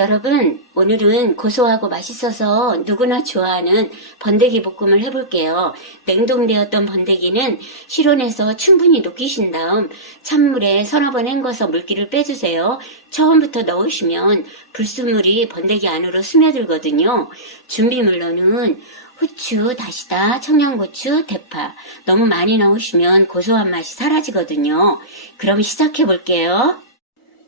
여러분, 오늘은 고소하고 맛있어서 누구나 좋아하는 번데기 볶음을 해볼게요. 냉동되었던 번데기는 실온에서 충분히 녹이신 다음 찬물에 서너 번 헹궈서 물기를 빼주세요. 처음부터 넣으시면 불순물이 번데기 안으로 스며들거든요. 준비물로는 후추, 다시다, 청양고추, 대파. 너무 많이 넣으시면 고소한 맛이 사라지거든요. 그럼 시작해 볼게요.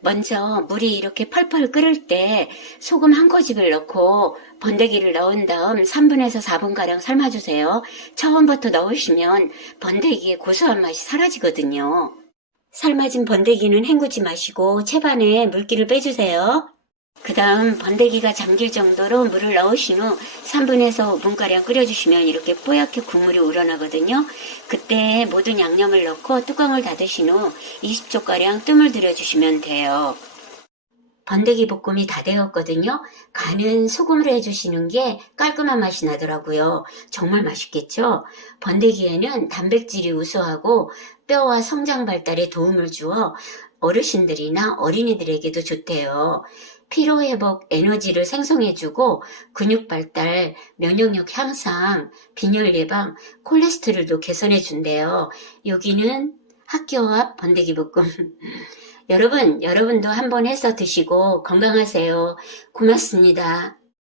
먼저 물이 이렇게 펄펄 끓을 때 소금 한 꼬집을 넣고 번데기를 넣은 다음 3분에서 4분가량 삶아주세요. 처음부터 넣으시면 번데기의 고소한 맛이 사라지거든요. 삶아진 번데기는 헹구지 마시고 채반에 물기를 빼주세요. 그 다음 번데기가 잠길 정도로 물을 넣으신 후 3분에서 5분가량 끓여주시면 이렇게 뽀얗게 국물이 우러나거든요. 그때 모든 양념을 넣고 뚜껑을 닫으신 후 20초가량 뜸을 들여주시면 돼요. 번데기 볶음이 다 되었거든요. 간은 소금으로 해주시는 게 깔끔한 맛이 나더라고요. 정말 맛있겠죠? 번데기에는 단백질이 우수하고 뼈와 성장 발달에 도움을 주어 어르신들이나 어린이들에게도 좋대요. 피로 회복 에너지를 생성해주고 근육 발달, 면역력 향상, 빈혈 예방, 콜레스테롤도 개선해준대요. 여기는 학교 앞 번데기 볶음. 여러분, 여러분도 한번 해서 드시고 건강하세요. 고맙습니다.